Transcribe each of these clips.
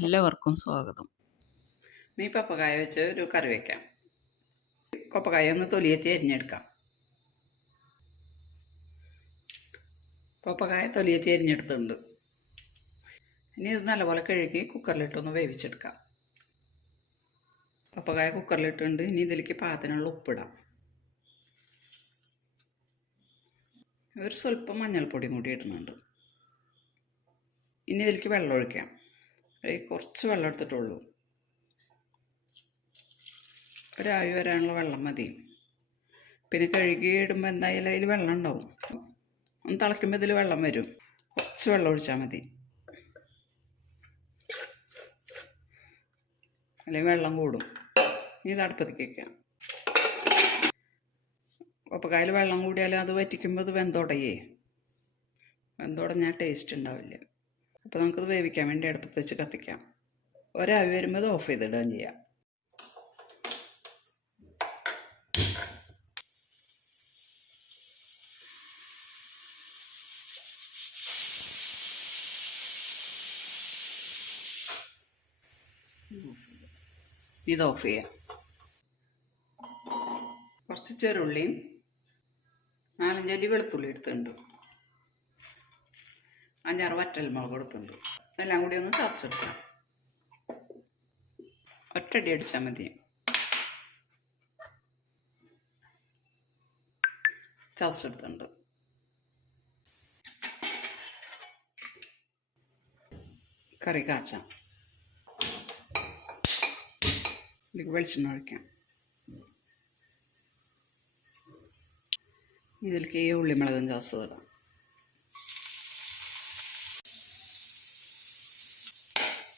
എല്ലാവർക്കും സ്വാഗതം. നീ പപ്പക്കായ വെച്ച് ഒരു കറി വയ്ക്കാം പപ്പക്കായ ഒന്ന് തൊലിയെത്തി അരിഞ്ഞെടുക്കാം. പപ്പക്കായ തൊലിയെത്തി അരിഞ്ഞെടുത്തുണ്ട് ഇനി ഇത് നല്ലപോലെ കഴുകി കുക്കറിലിട്ടൊന്ന് വേവിച്ചെടുക്കാം. പപ്പക്കായ കുക്കറിലിട്ടുണ്ട്. ഇനി ഇതിലേക്ക് പാകത്തിനുള്ള ഉപ്പിടാം. ഒരു സ്വല്പം മഞ്ഞൾപ്പൊടിയും കൂടി ഇടുന്നുണ്ട്. ഇനി ഇതിലേക്ക് വെള്ളം ഒഴിക്കാം. കുറച്ച് വെള്ളം എടുത്തിട്ടുള്ളൂ. ഒരാവി വരാനുള്ള വെള്ളം മതി. പിന്നെ കഴുകി ഇടുമ്പോൾ എന്തായാലും അതിൽ വെള്ളം ഉണ്ടാവും. ഒന്ന് തിളയ്ക്കുമ്പോൾ ഇതിൽ വെള്ളം വരും. കുറച്ച് വെള്ളം ഒഴിച്ചാൽ മതി. അല്ലെങ്കിൽ വെള്ളം കൂടും. ഇനി ഇത് അടുപ്പത്തേക്ക് വയ്ക്കാം ഒപ്പക്കായിൽ വെള്ളം കൂടിയാൽ അത് വറ്റിക്കുമ്പോൾ അത് വെന്തോടയേ വെന്തോടഞ്ഞാൽ ടേസ്റ്റ് ഉണ്ടാവില്ല. അപ്പോൾ നമുക്കത് വേവിക്കാൻ വേണ്ടി അടുപ്പത്ത് വെച്ച് കത്തിക്കാം. ഒരാവി വരുമ്പോൾ ഓഫ് ചെയ്തിടുകയും ചെയ്യാം. ഇത് ഓഫ് ചെയ്യാം. കുറച്ച് ചെറുള്ളിയും നാലഞ്ചടി വെളുത്തുള്ളി എടുത്തിട്ടുണ്ട്. അഞ്ചാറ് വറ്റൽമുളക് കൊടുക്കുന്നുണ്ട് എല്ലാം കൂടി ഒന്ന് ചതച്ചെടുക്കാം. ഒറ്റടി അടിച്ചാൽ മതി. ചതച്ചെടുത്തുണ്ട് കറി കാച്ചാം. ഇതിലേക്ക് വെളിച്ചെണ്ണ ഒഴിക്കാം. ഇതിലേക്ക് ഈ ഉള്ളിമുളകും ചതച്ചതിടാം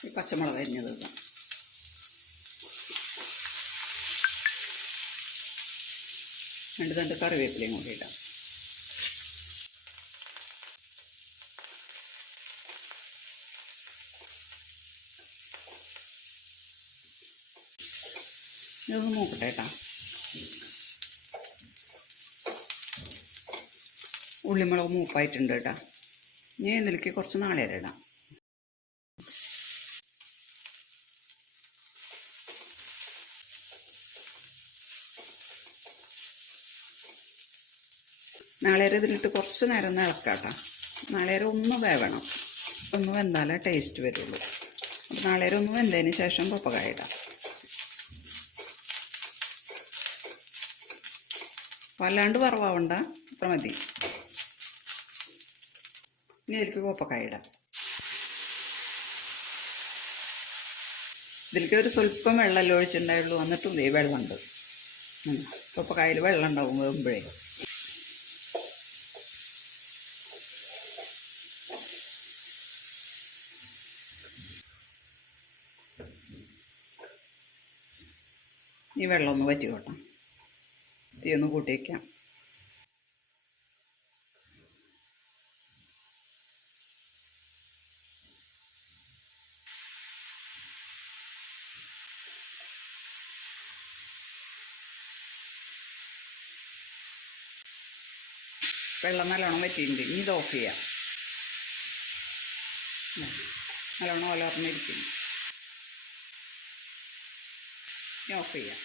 ഈ പച്ചമുളക് അരിഞ്ഞത് രണ്ട് രണ്ട് കറിവേപ്പിലയും കൂടി ഇടാം. ഇതൊന്ന് നോക്കട്ടെ കേട്ടോ. ഉള്ളിമുളക് മൂപ്പായിട്ടുണ്ട് കേട്ടോ. ഞാൻ ഇതിലേക്ക് കുറച്ച് നാളേരം ഇടാം നാളേരം ഇതിലിട്ട് കുറച്ച് നേരം ഒന്ന് ഇളക്കാം ഒന്ന് വേവണം. ഒന്ന് വെന്താലേ ടേസ്റ്റ് വരുള്ളൂ. അപ്പോൾ നാളേരം ഒന്ന് വെന്തതിന് ശേഷം പപ്പകായ ഇടാം. വല്ലാണ്ട് വറവാവണ്ട. അത്ര മതി. ഇനി ഇതിലേക്ക് പപ്പക്കായ ഇടാം. ഇതിലേക്ക് ഒരു സ്വല്പം വെള്ളമല്ലേ ഒഴിച്ചിട്ടുണ്ടായുള്ളൂ. എന്നിട്ടും ദേ വെള്ളമുണ്ട്. പപ്പക്കായയിൽ വെള്ളം ഉണ്ടാവും ഈ വെള്ളം ഒന്ന് വറ്റിക്കോട്ടെ. തീ ഒന്ന് കൂട്ടി വയ്ക്കാം വെള്ളം നല്ലോണം വറ്റിയിട്ടുണ്ട്. ഇനി ഇത് ഓഫ് ചെയ്യാം. നല്ലോണം ഒലർന്നിരിക്കും ഇനി ഓഫ് ചെയ്യാം.